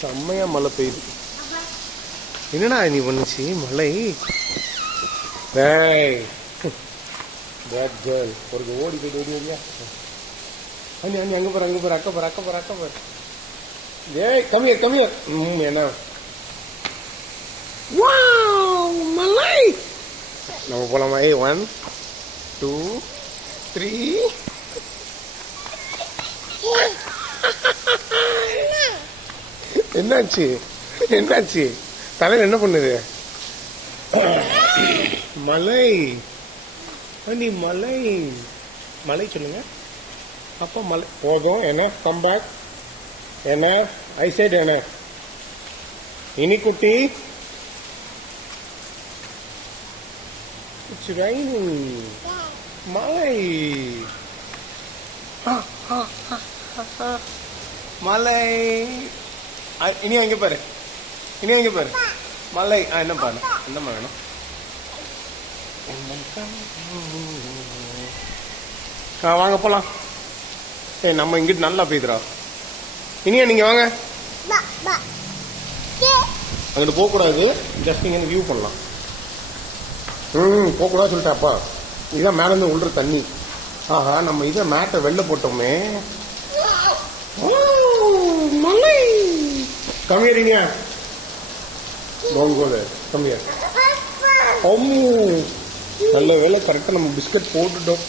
செம்மையா மழை பெய்யுது. என்னடா நீ பண்ணுச்சு மழை? Bad girl. ஒரு ஓடி போயிட்டு ஓடி ஓடியா அண்ணி அண்ணி அங்கே போற அங்கே போற அக்க போற அக்க போற அக்க போற. ஏய் கம்மியர் கம்மியர். என்ன மழை? நம்ம போலாமா? 1 2 3. என்னாச்சு என்னாச்சு? தலையில் என்ன பண்ணுது? மலை நீ மலை மலை சொல்லுங்க அப்பா. மலை போதும். என்ன கம் பேக்? என்ன ஐ சைட்? என்ன இனி குட்டி? It's raining. மலை மலை. இனி அங்கே பாரு, இனி அங்கே பாரு மலை. என்ன பாரு, என்னம்மா வேணும்? வாங்க போலாம். நம்ம இங்கிட்டு நல்லா பெய்யுதுரா. இனியா நீங்க வாங்க. அங்கிட்டு போக கூடாது, ஜஸ்ட் இங்க வியூ பண்ணலாம். போக கூடாது சொல்லிட்டாப்பா. இதான் மேல இருந்து உள்ள தண்ணி. ஆஹா, நம்ம இதை மேட்டை வெளில போட்டோமே. மலை கம்மியறிங்க. கம்மியா. நல்ல வேலை கரெக்டா நம்ம பிஸ்கட் போட்டுட்டோம்.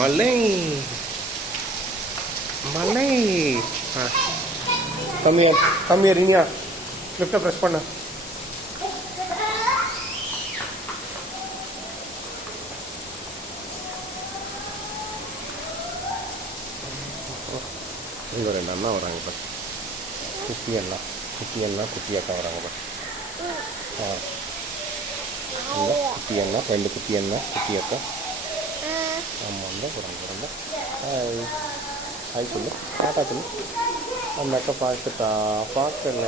மலை மலை. கம்மியா கம்மியறிங்க. லிஃப்ட்டை ப்ரெஸ் பண்ண. இங்கே 2 அண்ணா வராங்க பாரு. குட்டி அண்ணா குட்டி அக்கா வராங்க பாரு. குட்டி அண்ணா 2 குட்டி அண்ணா குட்டி அக்கா. ஆமாம் தான் போகிறாங்க. ஹாய் ஹாய் சொல்லு, டாட்டா சொல்லு. அந்த அக்கா பார்த்துட்டா பார்க்கல.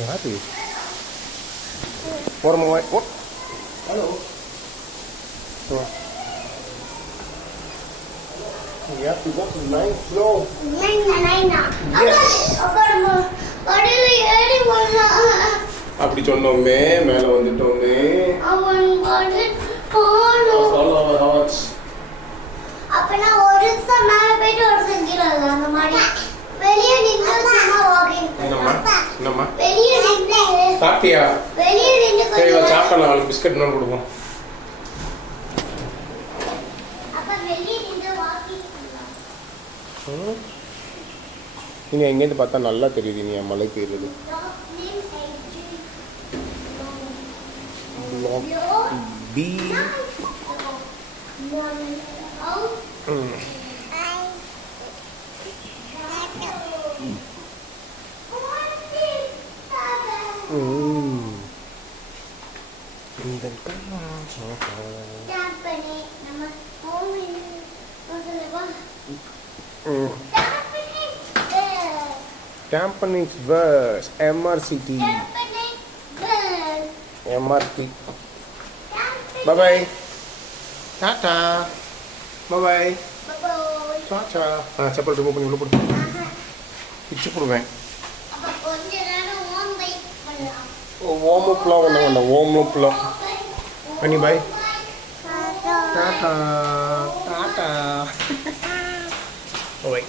யாரு போகிறோமா? ஓ hello. We have to go to 9th floor. அப்படி சொன்னோமே, மேல வந்துட்டோமே. Follow our hearts. அப்பனா ஒரு மேல போயிட்டு ஒரு செஞ்சிரலாம். அந்த மாதிரி வெளிய நின்னு சும்மா வாக்கிங். என்னம்மா வெளிய நின்னு சாப்பிட்டியா? வெளிய நின்னு சரி வா சாப்பிடலாம். அவளுக்கு பிஸ்கட் நான் கொடுப்போம். இனி எங்கேருந்து பார்த்தா நல்லா தெரியுது. நீ மழை பெய்யுறது. பி Tampines bus, MRCT, MRT. Bye bye. Tata. Bye bye. Tata. Chappal remove பண்ணி உள்ள போடு. பிச்சு போடுவேன். அப்ப கொஞ்ச நேரம் வார்ம் பண்ணலாம். வார்ம் அப்லாம் ஒண்ணு வேண்டாம். வார்ம் அப்லாம். பண்ணி by. Tata. Tata. Bye bye.